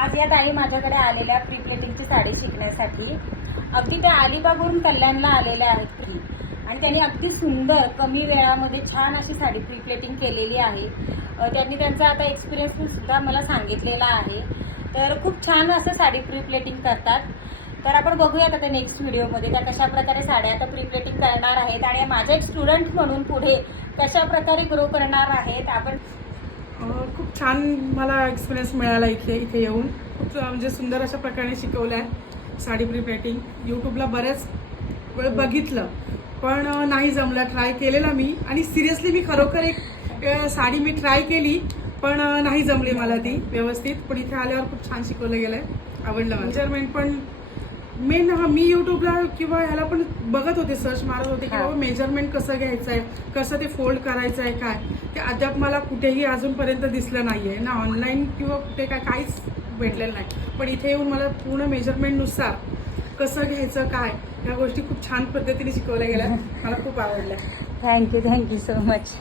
आज या ताई माझ्याकडे आलेल्या प्री प्लेटिंगची साडी शिकण्यासाठी. अगदी त्या अलिबागवरून कल्याणला आलेल्या आहेत आणि त्यांनी अगदी सुंदर कमी वेळामध्ये छान अशी साडी प्री प्लेटिंग केलेली आहे. त्यांनी त्यांचा आता एक्सपिरियन्स सुद्धा मला सांगितलेला आहे. तर खूप छान असं साडी प्री प्लेटिंग करतात. तर आपण बघूयात आता नेक्स्ट व्हिडिओमध्ये त्या कशा प्रकारे साड्या आता प्री प्लेटिंग करणार आहेत आणि माझे एक स्टुडंट म्हणून पुढे कशा प्रकारे ग्रो करणार आहेत. आपण खूप छान मला एक्सपिरियन्स मिळाला इथे येऊन. खूप म्हणजे सुंदर अशा प्रकारे शिकवलं आहे साडी प्री प्लेटिंग. यूट्यूबला बऱ्याच वेळ बघितलं पण नाही जमलं. ट्राय केलेला मी आणि सिरियसली मी खरोखर एक साडी मी ट्राय केली पण नाही जमली मला ती व्यवस्थित. पण इथे आल्यावर खूप छान शिकवलं गेलं आहे, आवडलं. मेजरमेंट पण मेन मी यूट्यूबला किंवा ह्याला पण बघत होते, सर्च मारत होते की बाबा मेजरमेंट कसं घ्यायचं आहे, कसं ते फोल्ड करायचं आहे, काय ते अद्याप मला कुठेही अजूनपर्यंत दिसलं नाहीये ना, ऑनलाईन किंवा कुठे काहीच भेटलेलं नाही. पण इथे येऊन मला पूर्ण मेजरमेंटनुसार कसं घ्यायचं काय ह्या गोष्टी खूप छान पद्धतीने शिकवल्या गेल्या. मला खूप आवडल्या. Thank you so much.